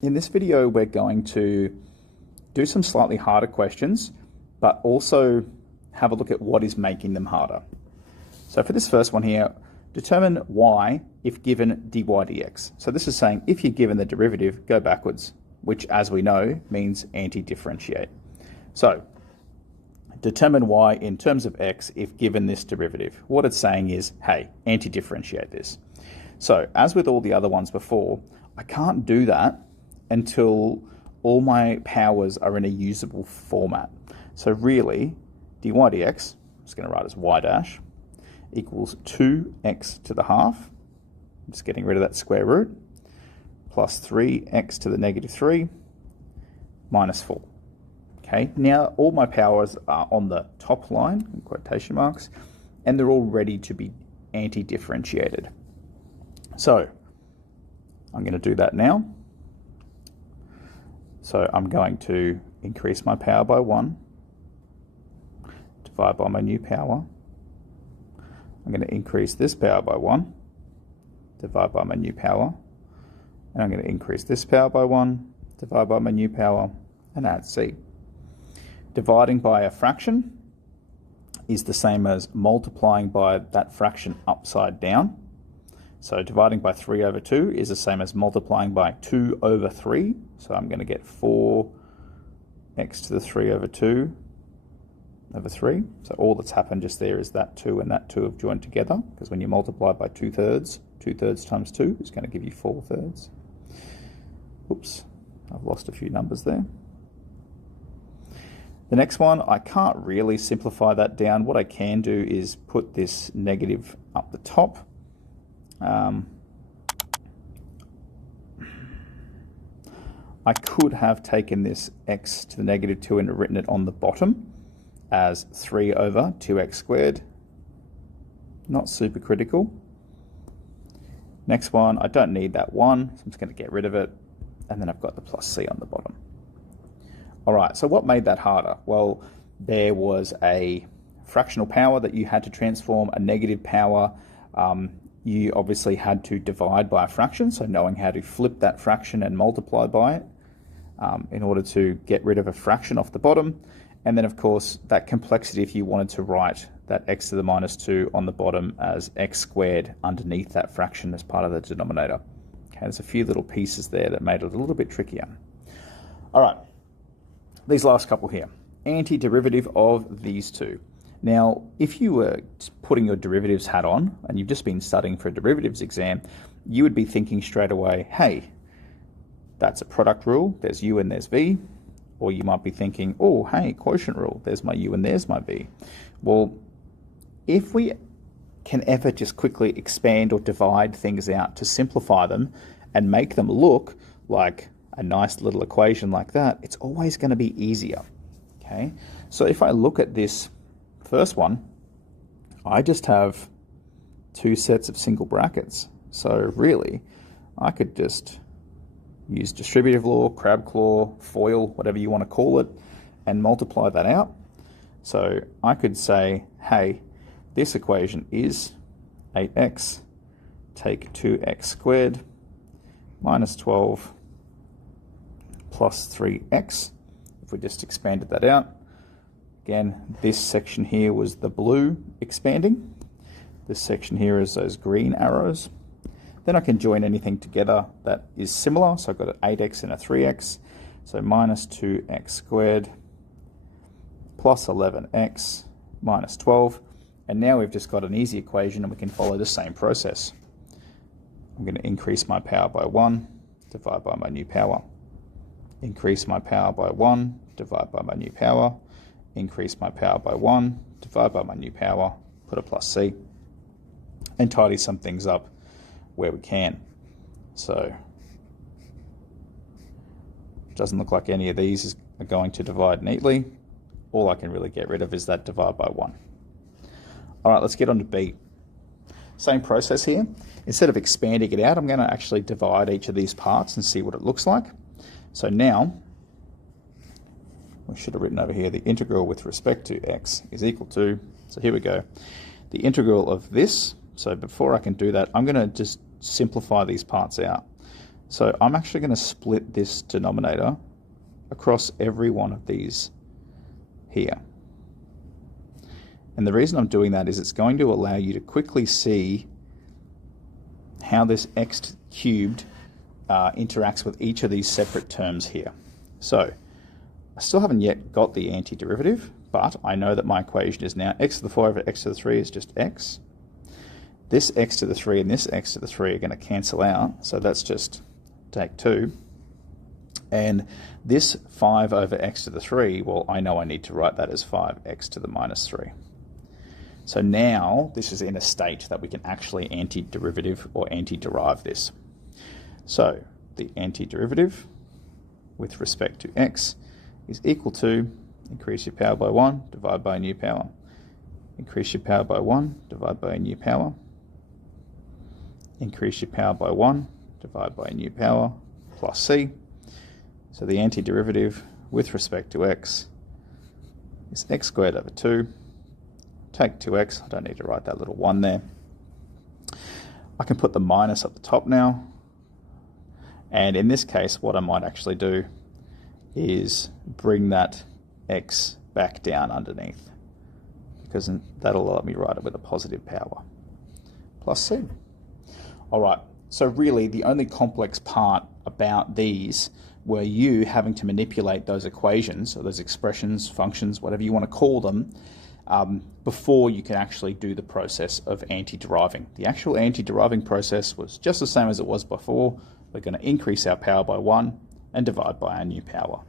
In this video, we're going to do some slightly harder questions, but also have a look at what is making them harder. So for this first one here, determine y if given dy dx. So this is saying if you're given the derivative, go backwards, which as we know means anti-differentiate. So determine y in terms of x if given this derivative. What it's saying is, hey, anti-differentiate this. So as with all the other ones before, I can't do that until all my powers are in a usable format. So really, dy dx, I'm just going to write as y dash, equals 2x to the half, I'm just getting rid of that square root, plus 3x to the negative 3, minus 4. Okay, now all my powers are on the top line, in quotation marks, and they're all ready to be anti-differentiated. So I'm going to do that now. So I'm going to increase my power by 1, divide by my new power. I'm going to increase this power by 1, divide by my new power. And I'm going to increase this power by 1, divide by my new power, and add c. Dividing by a fraction is the same as multiplying by that fraction upside down. So dividing by 3 over 2 is the same as multiplying by 2 over 3. So I'm going to get 4x to the 3 over 2 over 3. So all that's happened just there is that 2 and that 2 have joined together, because when you multiply by 2/3, 2/3 times 2 is going to give you 4/3. Oops, I've lost a few numbers there. The next one, I can't really simplify that down. What I can do is put this negative up the top. I could have taken this x to the negative 2 and written it on the bottom as 3 over 2x squared. Not super critical. Next one, I don't need that 1, so I'm just going to get rid of it. And then I've got the plus c on the bottom. All right, so what made that harder? Well, there was a fractional power that you had to transform, a negative power. You obviously had to divide by a fraction, so knowing how to flip that fraction and multiply by it in order to get rid of a fraction off the bottom. And then, of course, that complexity if you wanted to write that x to the minus 2 on the bottom as x squared underneath that fraction as part of the denominator. Okay, there's a few little pieces there that made it a little bit trickier. All right, these last couple here. Antiderivative of these two. Now, if you were putting your derivatives hat on and you've just been studying for a derivatives exam, you would be thinking straight away, hey, that's a product rule, there's u and there's v. Or you might be thinking, oh, hey, quotient rule, there's my u and there's my v. Well, if we can ever just quickly expand or divide things out to simplify them and make them look like a nice little equation like that, it's always going to be easier. Okay, so if I look at this first one, I just have 2 sets of single brackets. So really, I could just use distributive law, crab claw, FOIL, whatever you want to call it, and multiply that out. So I could say, hey, this equation is 8x, take 2x squared, minus 12, plus 3x, if we just expanded that out. Again, this section here was the blue expanding. This section here is those green arrows. Then I can join anything together that is similar. So I've got an 8x and a 3x. So minus 2x squared plus 11x minus 12. And now we've just got an easy equation and we can follow the same process. I'm going to increase my power by 1, divide by my new power. Increase my power by 1, divide by my new power. Increase my power by 1, divide by my new power, put a plus c, and tidy some things up where we can. So it doesn't look like any of these are going to divide neatly. All I can really get rid of is that divide by 1. All right, let's get on to b. Same process here. Instead of expanding it out, I'm going to actually divide each of these parts and see what it looks like. So now, we should have written over here, the integral with respect to x is equal to, so here we go, the integral of this. So before I can do that, I'm going to just simplify these parts out. So I'm actually going to split this denominator across every one of these here. And the reason I'm doing that is it's going to allow you to quickly see how this x cubed interacts with each of these separate terms here. So I still haven't yet got the antiderivative, but I know that my equation is now x to the 4 over x to the 3 is just x. This x to the 3 and this x to the 3 are going to cancel out, so that's just take 2. And this 5 over x to the 3, well, I know I need to write that as 5x to the minus 3. So now this is in a state that we can actually antiderivative or antiderive this. So the antiderivative with respect to x is equal to increase your power by 1, divide by a new power. Increase your power by 1, divide by a new power. Increase your power by 1, divide by a new power, plus c. So the antiderivative with respect to x is x squared over 2. Take 2x, I don't need to write that little 1 there. I can put the minus at the top now. And in this case, what I might actually do is bring that x back down underneath, because that'll let me write it with a positive power, plus c. All right, so really the only complex part about these were you having to manipulate those equations, or those expressions, functions, whatever you want to call them, before you can actually do the process of antideriving. The actual antideriving process was just the same as it was before. We're going to increase our power by 1 and divide by our new power.